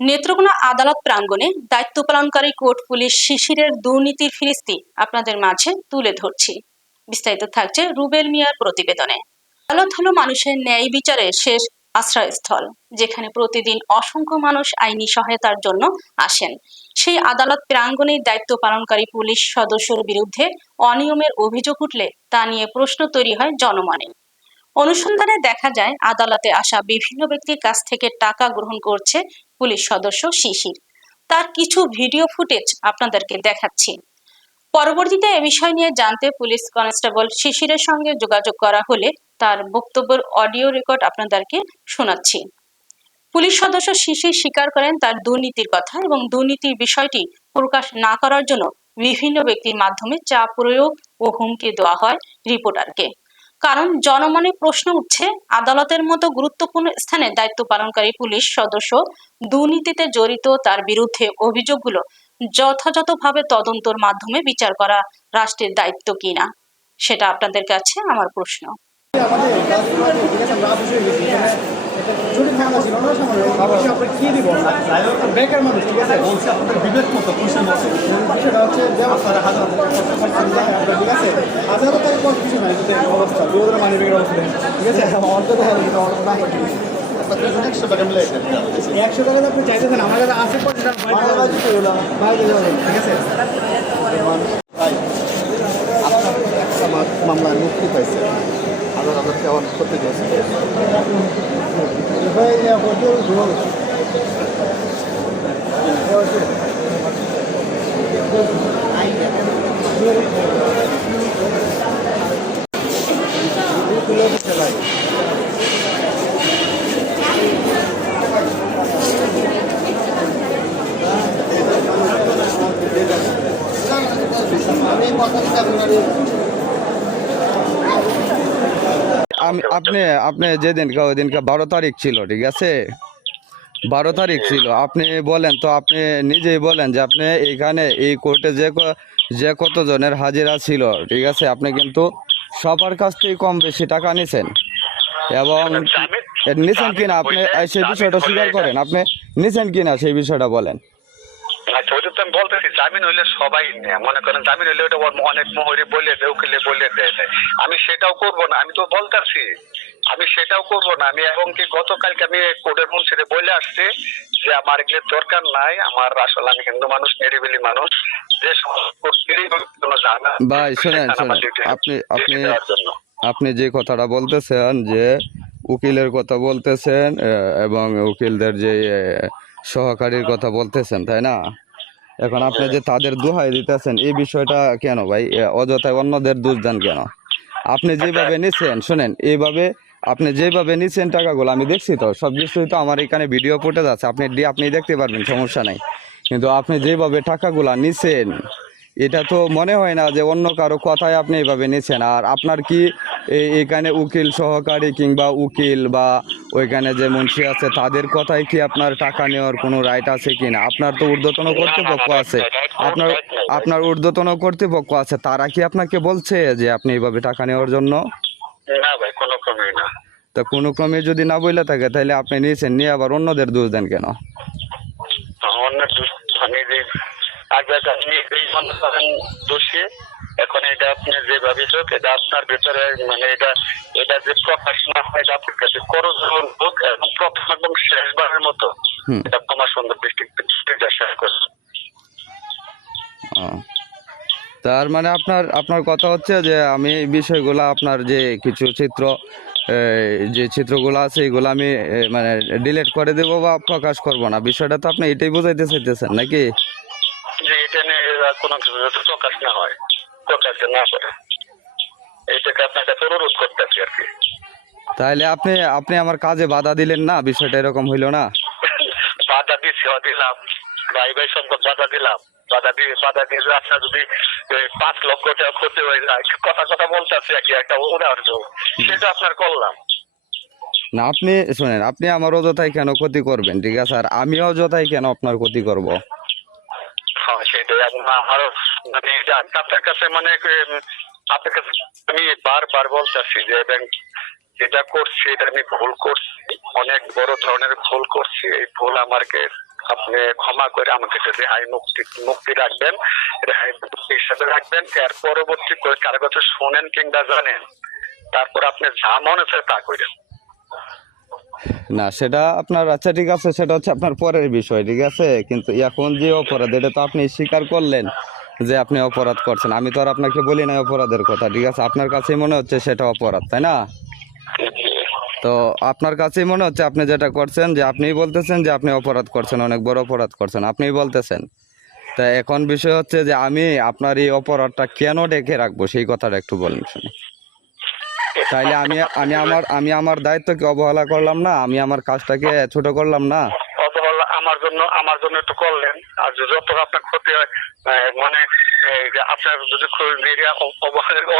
নেত্রকোনা আদালত প্রাঙ্গণে দায়িত্ব পালনকারী কোর্ট পুলিশ শিশিরের দুর্নীতির ফিরিস্তি আপনাদের মাঝে তুলে ধরছি। বিস্তারিত থাকছে রুবেল মিয়ার প্রতিবেদনে। আদালত হলো মানুষের ন্যায় বিচারের শেষ আশ্রয়স্থল, যেখানে প্রতিদিন অসংখ্য মানুষ আইনি সহায়তার জন্য আসেন। সেই আদালত প্রাঙ্গণে দায়িত্ব পালনকারী পুলিশ সদস্যের বিরুদ্ধে অনিয়মের অভিযোগ উঠলে তা নিয়ে প্রশ্ন তৈরি হয় জনমনে। অনুসন্ধানে দেখা যায় আদালতে আসা বিভিন্ন ব্যক্তির কাছ থেকে টাকা গ্রহণ করছে পুলিশ সদস্য শিশির। তার কিছু ভিডিও ফুটেজ আপনাদেরকে দেখাচ্ছি। পরবর্তীতে এ বিষয় নিয়ে জানতে পুলিশ কনস্টেবল শিশিরের সঙ্গে যোগাযোগ করা হলে তার বক্তব্যের অডিও রেকর্ড আপনাদেরকে শোনাচ্ছি। পুলিশ সদস্য শিশির স্বীকার করেন তার দুর্নীতির কথা এবং দুর্নীতির বিষয়টি প্রকাশ না করার জন্য বিভিন্ন ব্যক্তির মাধ্যমে চাপ প্রয়োগ ও হুমকি দেওয়া হয় রিপোর্টারকে। কারণ জনমনে প্রশ্ন উঠছে, আদালতের মতো গুরুত্বপূর্ণ স্থানে দায়িত্ব পালনকারী পুলিশ সদস্য দুর্নীতিতে জড়িত, তার বিরুদ্ধে অভিযোগগুলো যথাযথভাবে তদন্তর মাধ্যমে বিচার করা রাষ্ট্রের দায়িত্ব কিনা, সেটা আপনাদের কাছে আমার প্রশ্ন। বেকার মানুষ, ঠিক আছে, বলছে আপনাদের বিবেক মতো খুশি মতো সেটা হচ্ছে আপনারা হাজার ঠিক আছে, হাজার টাকা কোনো কিছু নাই অবস্থা, 2000 মানি ব্যাগের অবস্থা, ঠিক আছে, অন্তত 100 টাকা মিলে 100 টাকা আপনি চাইতেছেন, আমার কাছে আছে ঠিক আছে। একটা মামলায় মুক্তি পাইছে, হাজার হাজার টাকা করতে গেছে। আপনি আপনি যেদিনকে ওই দিনকে 12 তারিখ ছিল, ঠিক আছে, 12 তারিখ ছিল, আপনি বলেন তো, আপনি নিজেই বলেন যে আপনি এইখানে এই কোর্টে যে কতজনের হাজিরা ছিল, ঠিক আছে, আপনি কিন্তু সবার কাছ থেকে কম বেশি টাকা নিছেন এবং নিছেন কিনা আপনি সেই বিষয়টা স্বীকার করেন, আপনি নিছেন কিনা সেই বিষয়টা বলেন। আচ্ছা, ওই তো আমি বলতেছি, জামিন হইলে সবাই নেয়, মনে করেন জামিন হইলে ওটা অনেক মোহরি বলে দেয়, উকিলে বলে দেয়। আমি সেটাও করব না, আমি তো বলতেছি আমি সেটাও করব না। আমি এবং কি গতকালকে আমি কোর্টের মুন্সিরে বলে আসছি যে আমার এগুলো দরকার নাই, আমার আসলে আমি হিন্দু মানুষ, নিরিবিলি মানুষ, যে ভাই শোনেন শোনেন, আপনি আপনি আপনি যে কথাটা বলতেছেন, যে উকিলের কথা বলতেছেন এবং উকিলদের যে সহকারীর কথা বলতেছেন, তাই না? এখন আপনি যে তাদের দোহাই দিতেছেন, এই বিষয়টা কেন ভাই? অযথায় অন্যদের দোষ দেন কেন? আপনি যেভাবে নিচ্ছেন, শোনেন, এইভাবে আপনি যেভাবে নিচ্ছেন টাকাগুলো আমি দেখছি, তো সব কিছুই তো আমার এখানে ভিডিও ফুটেজ আছে, আপনি দেখতে পারবেন, সমস্যা নাই। কিন্তু আপনি যেভাবে টাকাগুলা নিচ্ছেন, এটা তো মনে হয় না যে অন্য কারো কথায় আপনি এইভাবে নিচ্ছেন। আর আপনার কি এখানে উকিল সহকারী কিংবা উকিল বা ওইখানে যে মুন্সি আছে তাদের কথায় কি আপনার টাকা নেওয়ার কোনো রাইট আছে কিনা? আপনার তো ঊর্ধ্বতন কর্তৃপক্ষ আছে, আপনার আপনার ঊর্ধ্বতন কর্তৃপক্ষ আছে, তারা কি আপনাকে বলছে যে আপনি এইভাবে টাকা নেওয়ার জন্য? না ভাই, কোনো ক্রমেই না। তা কোনো ক্রমে যদি না বলে থাকে, তাহলে আপনি নিয়েছেন, নিয়ে আবার অন্যদের দোষ দেন কেন? অন্য আমি যে আগে আপনি এই মনে করেন দোষী, এখন এটা আপনি যেভাবে হোক, এটা আপনার ভেতরে মানে এটা যে প্রকাশ না হয়, এটা আপনার কাছে করজোর হোক এবং প্রথম এবং শেষবারের মতো এটা ক্ষমা সুন্দর দৃষ্টিতে শেয়ার করছে। তার মানে আপনার কথা হচ্ছে যে আমি এই বিষয়গুলো, আপনার যে কিছু চিত্র, যে চিত্রগুলো আছে, এগুলো আমি মানে ডিলিট করে দেব বা প্রকাশ করব না, বিষয়টা তো আপনি এটাই বোঝাইতে চাইতেছেন নাকি? যে এটা নিয়ে কোনো কিছু যাতে প্রকাশ না হয়, প্রকাশ না করে, এইটাকে আপনার কাছে অনুরোধ করতেছি আর কি। তাহলে আপনি আমার কাজে বাধা দিলেন না, বিষয়টা এরকম হইল না? বাধা দিলাম ভাই, সম্পদ বাধা দিলাম, বাধা দিয়ে আপনার যদি 5 লক্ষ টাকা ক্ষতি হয়ে যায়, কথা বলতেছি আর কি, একটা উদাহরণ সেটা আপনার করলাম না, আপনি শোনেন, আপনি আমার অযথায় কেন ক্ষতি করবেন, ঠিক আছে, আর আমি অযথায় কেন আপনার ক্ষতি করব? হ্যাঁ, সেটাই আরো মানে আপনার কাছে মানে আপনার কাছে আমি বারবার বলতেছি যে যেটা করছি এটা আমি ভুল করছি, অনেক বড় ধরনের ভুল করছি, এই ভুল আমাকে আপনি ক্ষমা করে আমাকে রেহাই মুক্তি রাখবেন, রেহাই মুক্তি হিসাবে রাখবেন। এর পরবর্তী করে কারো কাছে শোনেন কিংবা জানেন, তারপর আপনি যা মনে হচ্ছে তা করেন। না সেটা আপনার আচ্ছা ঠিক আছে, সেটা হচ্ছে আপনার পরের বিষয়, ঠিক আছে। কিন্তু এখন যে অপরাধ, এটা তো আপনি স্বীকার করলেন যে আপনি অপরাধ করছেন। আমি তো আর আপনাকে বলি না অপরাধের কথা, ঠিক আছে। আপনার কাছেই মনে হচ্ছে সেটা অপরাধ, তাই না? তো আপনার কাছেই মনে হচ্ছে আপনি যেটা করছেন, যে আপনিই বলতেছেন যে আপনি অপরাধ করছেন, অনেক বড় অপরাধ করছেন, আপনিই বলতেছেন। তা এখন বিষয় হচ্ছে যে আমি আপনার এই অপরাধটা কেন ডেকে রাখবো, সেই কথাটা একটু বলেন শুনি। তাইলে আমি আমার দায়িত্বকে অবহেলা করলাম না, আমি আমার কাজটাকে ছোট করলাম না। অবহেলা আমার জন্য একটু করলেন, আর যত আপনার ক্ষতি হয় মানে আপনার যদি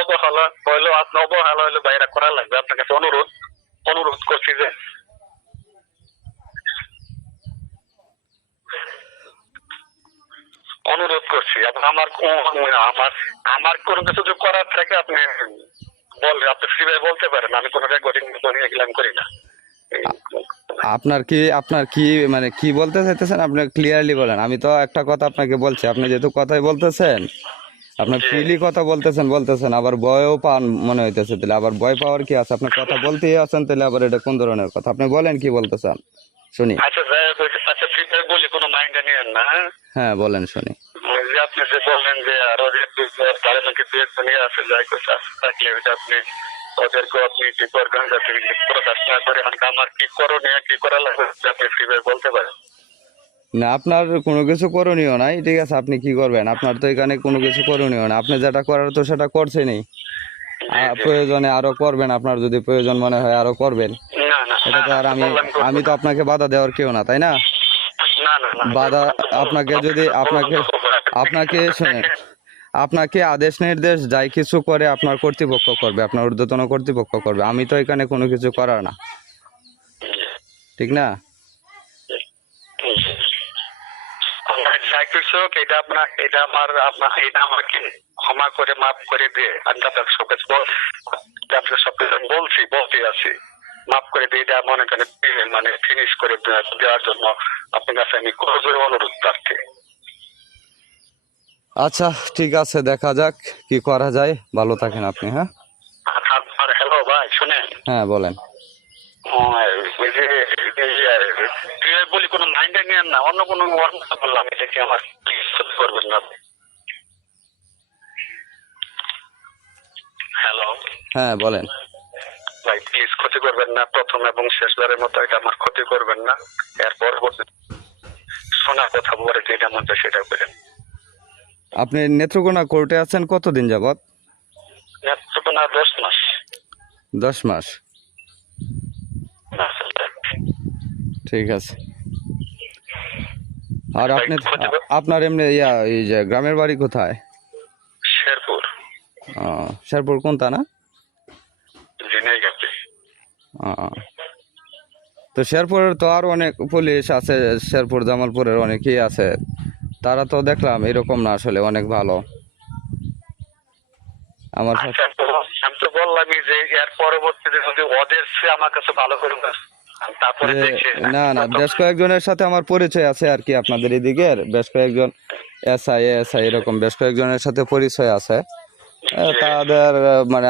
অবহেলা হইলেও আপনার অবহেলা হইলে বাইরে করা লাগবে। আপনার কাছে অনুরোধ করছি যে আমার কোনো কিছু যদি করার থাকে আপনি আপনি ফ্রিভাবে বলতে পারেন। আমি কোনো রেকর্ডিং এগুলো আমি করি না। আপনার কি মানে কি বলতে চাইতেছেন, আপনি ক্লিয়ারলি বলেন। আমি তো একটা কথা আপনাকে বলছি, আপনি যেহেতু কথাই বলতেছেন, আপনার ফ্রিলি কথা বলতেছেন, আবার ভয়ও পান মনে হইতেছে, তাহলে আবার ভয় পাওয়ার কি আছে? আপনার কথা বলতেই আছেন, তাহলে আবার এটা কোন ধরনের কথা? আপনি বলেন কি বলতে চান শুনি। আচ্ছা ফ্রিভাবে বলি, কোনো মাইন্ডে নিয়েন না। হ্যাঁ বলেন শুনি। যে আপনি যে বললেন যে আরো তারা নাকি দু একজন আছে যাই করছে থাকলে ওইটা আপনি ওদেরকে আপনি কি করবেন যাতে প্রকাশ না করে। আমার কি করণীয় কি করা লাগবে আপনি ফ্রিভাবে বলতে পারেন। না আপনার কোনো কিছু করণীয় নাই, ঠিক আছে। আপনি কি করবেন? আপনার তো এখানে কোনো কিছু করণীয় না, আপনি যেটা করার তো সেটা করছেনই। প্রয়োজনে আরো করবেন, আপনার যদি প্রয়োজন মনে হয় আরো করবেন। না না এটা তো আর আমি তো আপনাকে বাধা দেওয়ার কেউ না, তাই না? বাধা আপনাকে যদি আপনাকে শুনেন, আপনাকে আদেশ নির্দেশ যাই কিছু করে আপনার কর্তৃপক্ষ করবে, আপনার ঊর্ধ্বতন কর্তৃপক্ষ করবে। আমি তো এখানে কোনো কিছু করার না, ঠিক না? এটা আমাকে ক্ষমা করে মাফ করে দিয়ে আমি আপনার সবকিছু বলতে আছি, মাফ করে দিয়ে এটা মনে করেন মানে ফিনিশ করে দেওয়ার জন্য আপনার কাছে আমি করে অনুরোধ প্রার্থী। আচ্ছা ঠিক আছে, দেখা যাক কি করা যায়। ভালো থাকেন আপনি। হ্যাঁ হ্যালো ভাই শুনেন। হ্যাঁ বলেন। বলি কোনো মাইন্ডে নিয়েন না, অন্য কোনো বললাম এটা কি আমার করবেন না। হ্যালো হ্যাঁ বলেন। ভাই প্লিজ ক্ষতি করবেন না, প্রথম এবং শেষবারের মতো এটা আমার ক্ষতি করবেন না। এর পরবর্তী শোনা কথা বলে যেটা মধ্যে সেটা করেন। আপনি নেত্রকোনা কোর্টে আছেন কতদিন যাবত? নেত্রকোনা 10 মাস। 10 মাস, ঠিক আছে। আর আপনার এমনি এই যে গ্রামের বাড়ি কোথায়? শেরপুর। শেরপুর কোনটা না? তো শেরপুরের তো আর অনেক পুলিশ আছে, শেরপুর জামালপুরের অনেকেই আছে, তারা তো দেখলাম এরকম না, আসলে অনেক ভালো। আমার আমি তো বললামই যে এর পরবর্তীতে যদি ওদের আমার কাছে ভালো করে না বেশ কয়েকজনের সাথে আমার পরিচয় আছে আর কি, আপনাদের এদিকের বেশ কয়েকজন এসআই এরকম বেশ কয়েকজনের সাথে পরিচয় আছে। তাদের মানে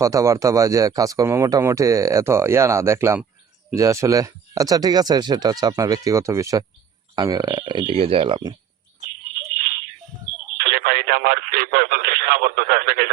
কথাবার্তা বা যে কাজকর্ম মোটামুটি এত না দেখলাম যে আসলে। আচ্ছা ঠিক আছে, সেটা হচ্ছে আপনার ব্যক্তিগত বিষয়, আমি এদিকে যাইলাম। আপনি আমার এই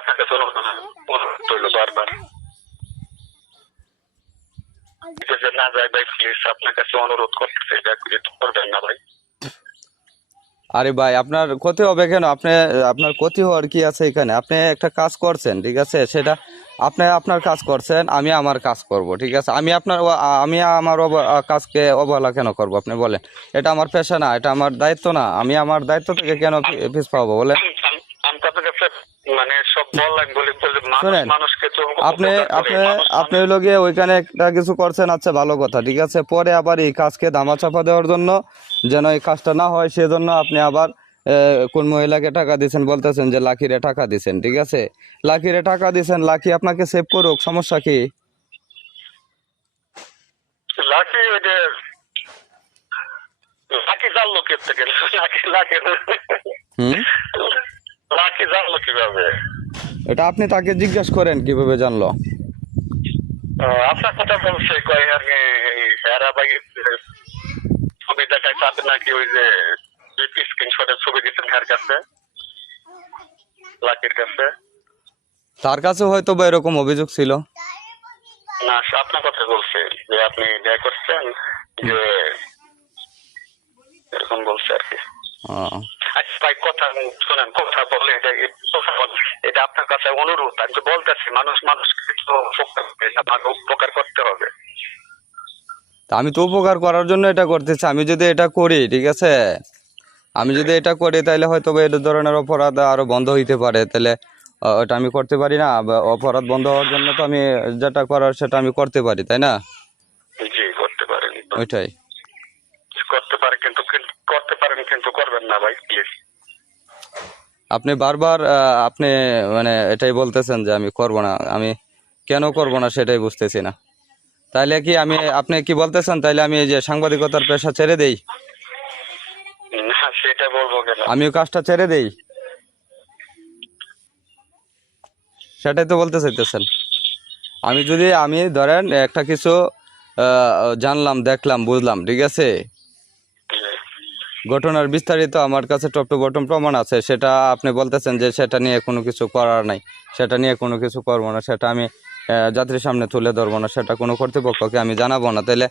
আপনার কাছে বারবার না যায় ভাই, প্লিজ আপনার কাছে অনুরোধ করতেছি করবেন না ভাই। আরে ভাই আপনার ক্ষতি হবে কেন? আপনার ক্ষতি হওয়ার কি আছে এখানে? আপনি একটা কাজ করছেন, ঠিক আছে, সেটা আপনি আপনার কাজ করছেন, আমি আমার কাজ করব, ঠিক আছে। আমি আমার কাজকে অবহেলা কেন করব আপনি বলেন? এটা আমার পেশা না, এটা আমার দায়িত্ব না, আমি আমার দায়িত্ব থেকে কেন পিছ পাবো বলেন? মানে সব বললাম বলি মানুষকে আপনি হইলো গিয়ে ওইখানে একটা কিছু করছেন, আচ্ছা ভালো কথা, ঠিক আছে। পরে আবার এই কাজকে ধামাচাপা দেওয়ার জন্য, যেন এই কাজটা না হয় সেজন্য আপনি আবার কোন মহিলাকে টাকা দিচ্ছেন, বলতেছেন যে লাকিরে টাকা দিচ্ছেন, ঠিক আছে। লাকিরে টাকা দিচ্ছেন, লাকি আপনাকে সেভ করুক, সমস্যা কি? লাকি জানলো কে থেকে? লাকি হুম, লাকি জানলো কিভাবে? এটা আপনি তাকে জিজ্ঞেস করেন কিভাবে জানলো। আপনার কথা বলছে কয় আর কি, এরা ভাই ছবি দেখায় তাদের নাকি ওই যে স্ক্রিনশটের ছবি দিচ্ছেন কার কাছে, লাকির কাছে। তার কাছে হয়তো বা এরকম অভিযোগ ছিল। না আপনার কথা বলছে যে আপনি যা করছেন যে এরকম বলছে আর কি। ও, আচ্ছা ভাই কথা শোনেন, কথা বলে এটা আপনার কাছে অনুরোধ, আমি তো বলতেছি মানুষকে তো উপকার করতে হবে। তা আমি তো উপকার করার জন্য এটা করতেছি। আমি যদি এটা করি, ঠিক আছে, আমি যদি এটা করি তাহলে হয়তো বা এই ধরনের অপরাধ আরো বন্ধ হইতে পারে। তাহলে ওটা আমি করতে পারি না, বা অপরাধ বন্ধ হওয়ার জন্য তো আমি যেটা করার সেটা আমি করতে পারি, তাই না? জি করতে পারেন, ওইটাই। করতে পারেন কিন্তু করতে পারেন কিন্তু করবেন না ভাই প্লিজ। আপনি বারবার আপনি মানে এটাই বলতেছেন যে আমি করব না। আমি কেন করব না সেটাই বুঝতেছি না। তাইলে কি আমি, আপনি কি বলতেছেন তাইলে আমি এই যে সাংবাদিকতার পেশা ছেড়ে দেই? না সেটা বলবো কেন? আমি ওই কাজটা ছেড়ে দেই, সেটাই তো বলতে চাইতেছেন। আমি ধরেন একটা কিছু জানলাম, দেখলাম, বুঝলাম, ঠিক আছে, ঘটনার বিস্তারিত আমার কাছে টপ টু বটম প্রমাণ আছে, সেটা আপনি বলতেছেন যে সেটা নিয়ে কোনো কিছু করার নাই, সেটা নিয়ে কোনো কিছু করবো না, সেটা আমি যাত্রীর সামনে তুলে ধরবো না, সেটা কোনো কর্তৃপক্ষকে আমি জানাবো না। তাহলে